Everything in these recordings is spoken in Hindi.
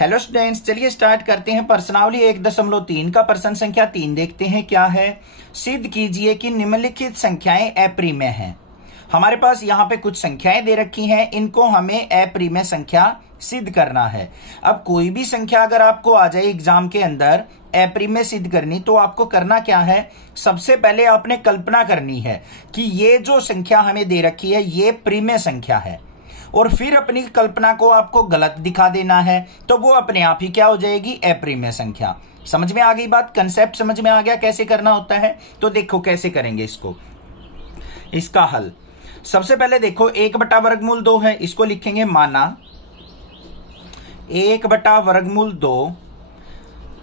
हेलो स्टूडेंट्स, चलिए स्टार्ट करते हैं। प्रश्नावली 1.3 का प्रश्न संख्या 3 देखते हैं क्या है। सिद्ध कीजिए कि निम्नलिखित संख्याएं अप्रिमेय हैं। हमारे पास यहाँ पे कुछ संख्याएं दे रखी हैं, इनको हमें अप्रिमेय संख्या सिद्ध करना है। अब कोई भी संख्या अगर आपको आ जाए एग्जाम के अंदर अप्रिमेय सिद्ध करनी, तो आपको करना क्या है, सबसे पहले आपने कल्पना करनी है कि ये जो संख्या हमें दे रखी है ये प्रिमेय संख्या है, और फिर अपनी कल्पना को आपको गलत दिखा देना है, तो वो अपने आप ही क्या हो जाएगी, अप्रिमेय संख्या। समझ में आ गई बात, कंसेप्ट समझ में आ गया कैसे करना होता है। तो देखो कैसे करेंगे इसको, इसका हल। सबसे पहले देखो 1/वर्गमूल 2 है, इसको लिखेंगे माना 1/वर्गमूल 2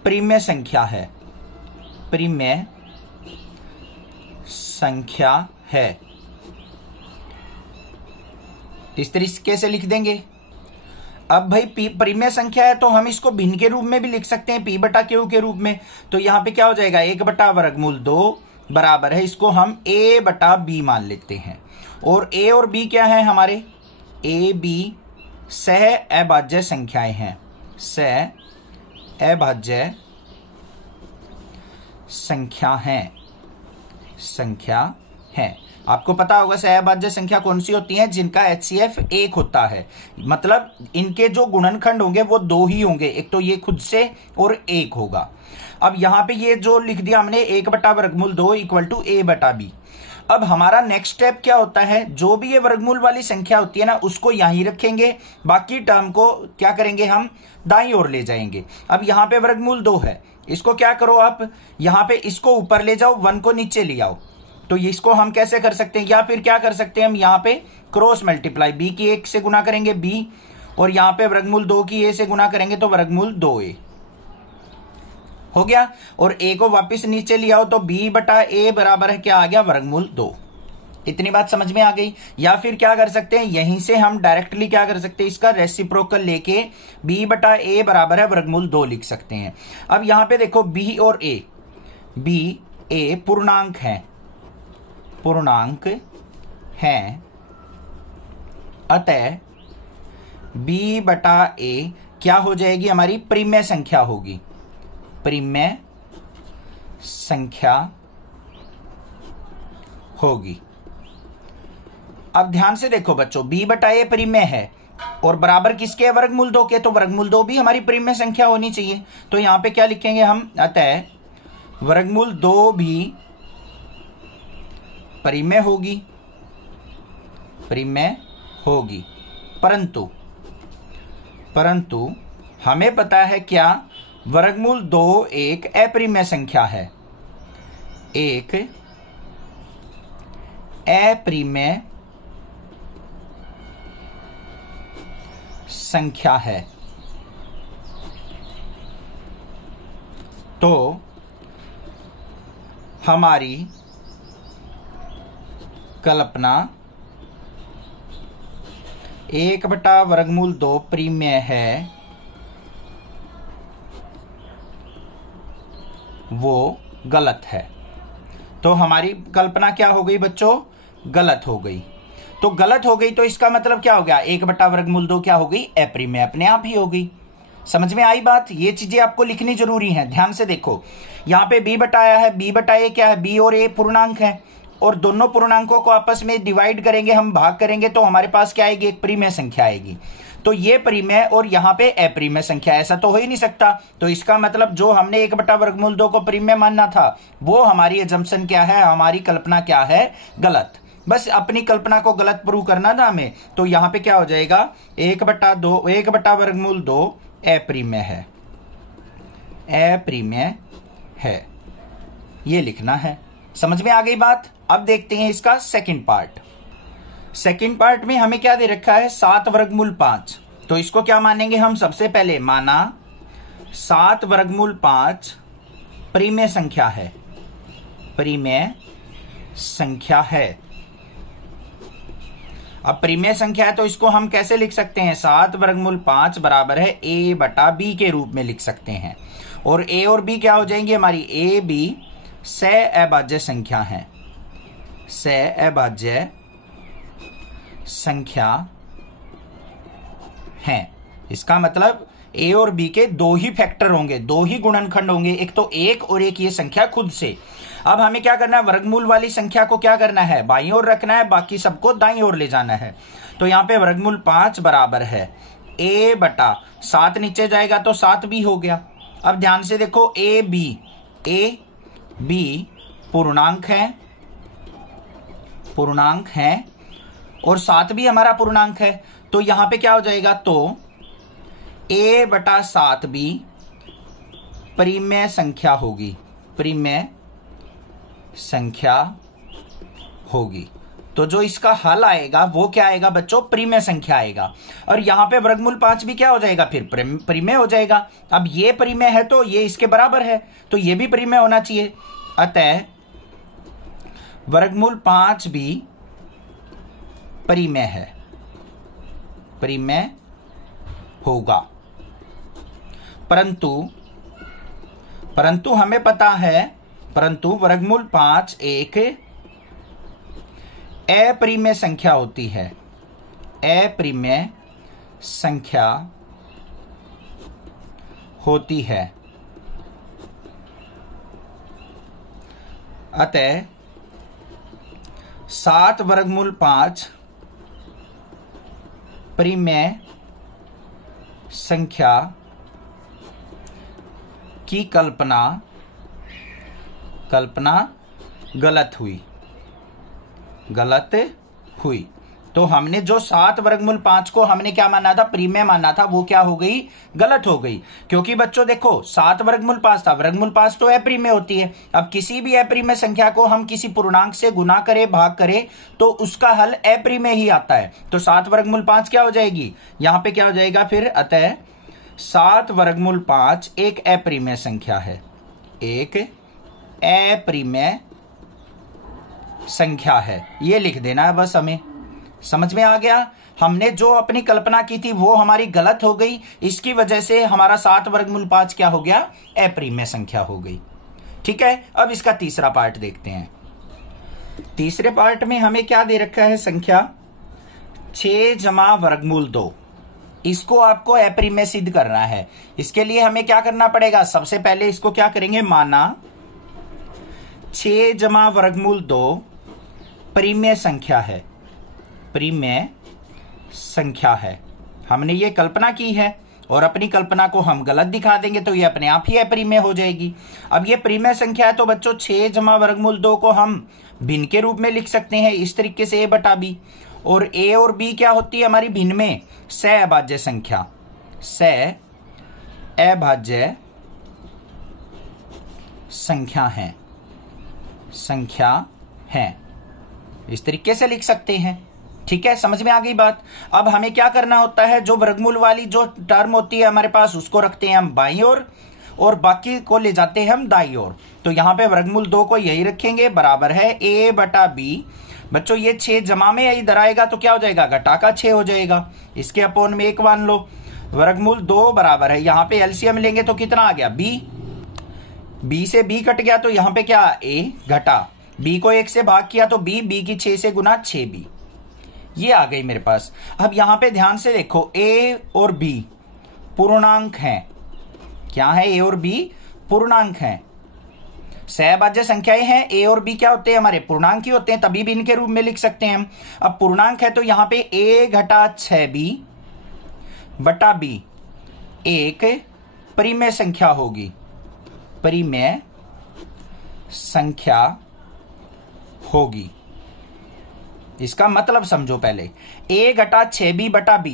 प्रिमेय संख्या है, प्रिमेय संख्या है। इस तरीके से लिख देंगे। अब भाई प्रिमेय संख्या है तो हम इसको भिन्न के रूप में भी लिख सकते हैं, p/q के रूप में। तो यहां पे क्या हो जाएगा, 1/वर्गमूल 2 बराबर है, इसको हम a/b मान लेते हैं। और a और b क्या है हमारे, a b सह अभाज्य संख्याएं हैं, सह अभाज्य संख्या है। आपको पता होगा सहअभाज्य संख्या कौन सी होती है, जिनका HCF 1 होता है, मतलब इनके जो गुणनखंड होंगे वो 2 ही होंगे, एक तो ये खुद से और 1 होगा। अब यहां पे ये जो लिख दिया हमने 1/वर्गमूल 2 = a/b। अब हमारा नेक्स्ट स्टेप क्या होता है, जो भी ये वर्गमूल वाली संख्या होती है ना उसको यहीं रखेंगे, बाकी टर्म को क्या करेंगे, हम दाईं ओर ले जाएंगे। अब यहाँ पे वर्गमूल 2 है, इसको क्या करो आप, यहाँ पे इसको ऊपर ले जाओ, 1 को नीचे ले आओ। तो इसको हम कैसे कर सकते हैं, या फिर क्या कर सकते हैं, हम यहाँ पे क्रॉस मल्टीप्लाई, b की 1 से गुना करेंगे b, और यहाँ पे वर्गमूल 2 की a से गुना करेंगे तो वर्गमूल 2a हो गया। और a को वापस नीचे ले आओ तो b/a बराबर है क्या आ गया, वर्गमूल 2। इतनी बात समझ में आ गई। या फिर क्या कर सकते हैं, यहीं से हम डायरेक्टली क्या कर सकते हैं, इसका रेसिप्रोकल लेके b/a बराबर है वर्गमूल 2 लिख सकते हैं। अब यहां पे देखो b और a, b a पूर्णांक हैं, अतः b/a क्या हो जाएगी, हमारी प्रिमेय संख्या होगी, प्रिमेय संख्या होगी। अब ध्यान से देखो बच्चों, b/a प्रिमेय है और बराबर किसके, वर्गमूल 2 के, तो वर्गमूल 2 भी हमारी प्रिमेय संख्या होनी चाहिए। तो यहां पे क्या लिखेंगे हम, अतः वर्गमूल 2 भी प्रिमेय होगी, परंतु हमें पता है क्या, वर्गमूल 2 एक अप्रिमेय संख्या है, एक अप्रिमेय संख्या है। तो हमारी कल्पना 1/वर्गमूल 2 प्रिमेय है, वो गलत है। तो हमारी कल्पना क्या हो गई बच्चों, गलत हो गई। तो गलत हो गई तो इसका मतलब क्या हो गया, 1/वर्गमूल 2 क्या हो गई, अप्रिमेय अपने आप ही हो गई। समझ में आई बात, ये चीजें आपको लिखनी जरूरी है। ध्यान से देखो, यहाँ पे b/ आया है, b/a क्या है, b और a पूर्णांक है, और दोनों पूर्णांकों को आपस में डिवाइड करेंगे, हम भाग करेंगे, तो हमारे पास क्या आएगी, एक प्रिमेय संख्या आएगी। तो ये प्रिमेय और यहाँ पे अप्रिमेय संख्या, ऐसा तो हो ही नहीं सकता। तो इसका मतलब जो हमने 1/वर्गमूल 2 को प्रिमेय मानना था, वो हमारी अजम्पशन क्या है, हमारी कल्पना क्या है, गलत। बस अपनी कल्पना को गलत प्रूव करना था हमें। तो यहाँ पे क्या हो जाएगा, 1/वर्गमूल 2 अप्रिमेय है, ये लिखना है। समझ में आ गई बात। अब देखते हैं इसका सेकंड पार्ट। सेकंड पार्ट में हमें क्या दे रखा है, 7/5। तो इसको क्या मानेंगे हम, सबसे पहले माना 7/5 प्रिमेय संख्या है, प्रिमेय संख्या है। अब प्रिमेय संख्या है तो इसको हम कैसे लिख सकते हैं, 7/5 बराबर है a/b के रूप में लिख सकते हैं। और a और b क्या हो जाएंगे, हमारी a b सहअभाज्य संख्या है, सहअभाज्य संख्या है। इसका मतलब ए और बी के दो ही फैक्टर होंगे, दो ही गुणनखंड होंगे, एक तो एक और एक ये संख्या खुद से। अब हमें क्या करना है, वर्गमूल वाली संख्या को क्या करना है, बाईं ओर रखना है, बाकी सबको दाईं ओर ले जाना है। तो यहाँ पे वर्गमूल 5 बराबर है a बटा 7, नीचे जाएगा तो 7 भी हो गया। अब ध्यान से देखो, ए बी पूर्णांक है और 7 भी हमारा पूर्णांक है। तो यहां पे क्या हो जाएगा, तो a बटा 7 भी परिमेय संख्या होगी, परिमेय संख्या होगी। तो जो इसका हल आएगा वो क्या आएगा बच्चों, परिमेय संख्या आएगा। और यहां पे वर्गमूल 5 भी क्या हो जाएगा, फिर परिमेय हो जाएगा। अब ये परिमेय है तो ये इसके बराबर है, तो ये भी परिमेय होना चाहिए। अतः वर्गमूल 5 भी परिमेय है, परिमेय होगा। परंतु हमें पता है, परंतु वर्गमूल 5 एक अपरिमेय संख्या होती है, अपरिमेय संख्या होती है। अतः 7 वर्गमूल 5 परिमेय संख्या की कल्पना गलत हुई। तो हमने जो 7 वर्गमूल 5 को हमने क्या माना था, परिमेय माना था, वो क्या हो गई, गलत हो गई। क्योंकि बच्चों देखो 7 वर्गमूल 5 था, वर्गमूल 5 तो अपरिमेय होती है। अब किसी भी अपरिमेय संख्या को हम किसी पूर्णांक से गुना करें, भाग करें, तो उसका हल अपरिमेय ही आता है। तो 7 वर्गमूल 5 क्या हो जाएगी, यहां पे क्या हो जाएगा फिर, अतः 7 वर्गमूल 5 एक अपरिमेय संख्या है, एक अपरिमेय संख्या है। ये लिख देना है बस, हमें समझ में आ गया। हमने जो अपनी कल्पना की थी वो हमारी गलत हो गई, इसकी वजह से हमारा 7 वर्गमूल 5 क्या हो गया, अपरिमेय संख्या हो गई। ठीक है, अब इसका तीसरा पार्ट देखते हैं। तीसरे पार्ट में हमें क्या दे रखा है, संख्या 6 जमा वर्गमूल 2। इसको आपको अपरिमेय सिद्ध करना है। इसके लिए हमें क्या करना पड़ेगा, सबसे पहले इसको क्या करेंगे, माना 6 जमा वर्गमूल 2 परिमेय संख्या है, परिमेय संख्या है। हमने ये कल्पना की है और अपनी कल्पना को हम गलत दिखा देंगे तो ये अपने आप ही अपरिमेय हो जाएगी। अब ये परिमेय संख्या है तो बच्चों 6 जमा वर्गमूल 2 को हम भिन्न के रूप में लिख सकते हैं, इस तरीके से a बटा b। और a और b क्या होती है हमारी भिन्न में, सहअभाज्य संख्या, सहअभाज्य संख्या है, इस तरीके से लिख सकते हैं। ठीक है, समझ में आ गई बात। अब हमें क्या करना होता है, जो वर्गमूल वाली जो टर्म होती है हमारे पास उसको रखते हैं हम बाईं ओर और बाकी को ले जाते हैं हम दाईं ओर। तो यहां पे वर्गमूल 2 को यही रखेंगे, बराबर है a बटा b। बच्चों ये 6 जमा में इधर आएगा तो क्या हो जाएगा, घटा का 6 हो जाएगा, इसके अपोन में 1 मान लो। वर्गमूल 2 बराबर है, यहां पे एलसीएम लेंगे तो कितना आ गया, b से b कट गया तो यहां पे क्या, a घटा b को 1 से भाग किया तो b की 6 से गुना 6b, ये आ गई मेरे पास। अब यहां पे ध्यान से देखो, a और b पूर्णांक हैं, क्या है, a और b पूर्णांक हैं, सहअभाज्य संख्याएं हैं। a और b क्या होते हैं, हमारे पूर्णांक ही होते हैं, तभी भी इनके रूप में लिख सकते हैं हम। अब पूर्णांक है तो यहां पे a घटा 6b बटा b एक परिमेय संख्या होगी, परिमेय संख्या होगी। इसका मतलब समझो पहले, a घटा 6b बटा b,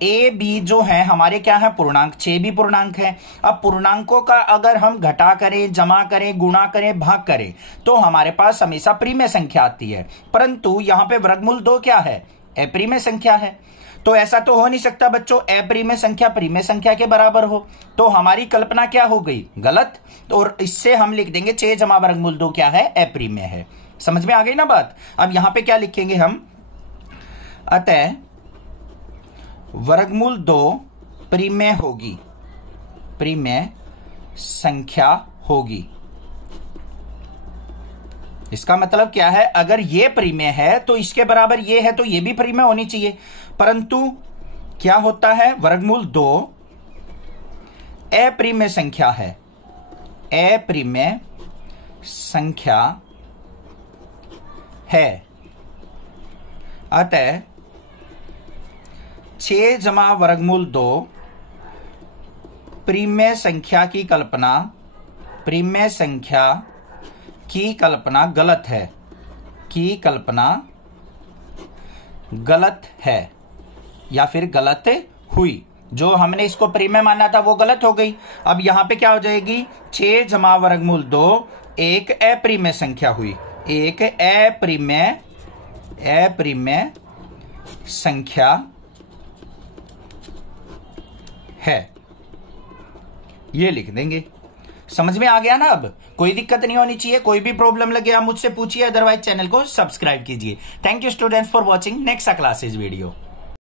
a b जो है हमारे क्या है, पूर्णांक, 6 भी पूर्णांक है। अब पूर्णांकों का अगर हम घटा करें, जमा करें, गुणा करें, भाग करें तो हमारे पास हमेशा परिमेय संख्या आती है। परंतु यहां पे वर्गमूल 2 क्या है, अपरिमेय संख्या है। तो ऐसा तो हो नहीं सकता बच्चों अपरिमेय संख्या परिमेय संख्या के बराबर हो, तो हमारी कल्पना क्या हो गई, गलत। और इससे हम लिख देंगे 6 जमा वर्गमूल 2 क्या है, अपरिमेय है। समझ में आ गई ना बात। अब यहां पे क्या लिखेंगे हम, अतः वर्गमूल 2 परिमेय होगी, परिमेय संख्या होगी। इसका मतलब क्या है, अगर ये परिमेय है तो इसके बराबर ये है तो ये भी परिमेय होनी चाहिए। परंतु क्या होता है, वर्गमूल 2 अप्रिमेय संख्या है, अप्रिमेय संख्या है। अतः 6 जमा वर्गमूल 2 प्रिमेय संख्या की कल्पना, प्रिमेय संख्या की कल्पना गलत है, की कल्पना गलत है या फिर गलत हुई। जो हमने इसको प्रिमेय माना था वो गलत हो गई। अब यहां पे क्या हो जाएगी, 6 जमा वर्गमूल 2 एक अप्रिमेय संख्या हुई, एक अप्रिमेय संख्या है, ये लिख देंगे। समझ में आ गया ना? अब कोई दिक्कत नहीं होनी चाहिए। कोई भी प्रॉब्लम लगे आप मुझसे पूछिए, अदरवाइज चैनल को सब्सक्राइब कीजिए। Thank you students for watching next classes video.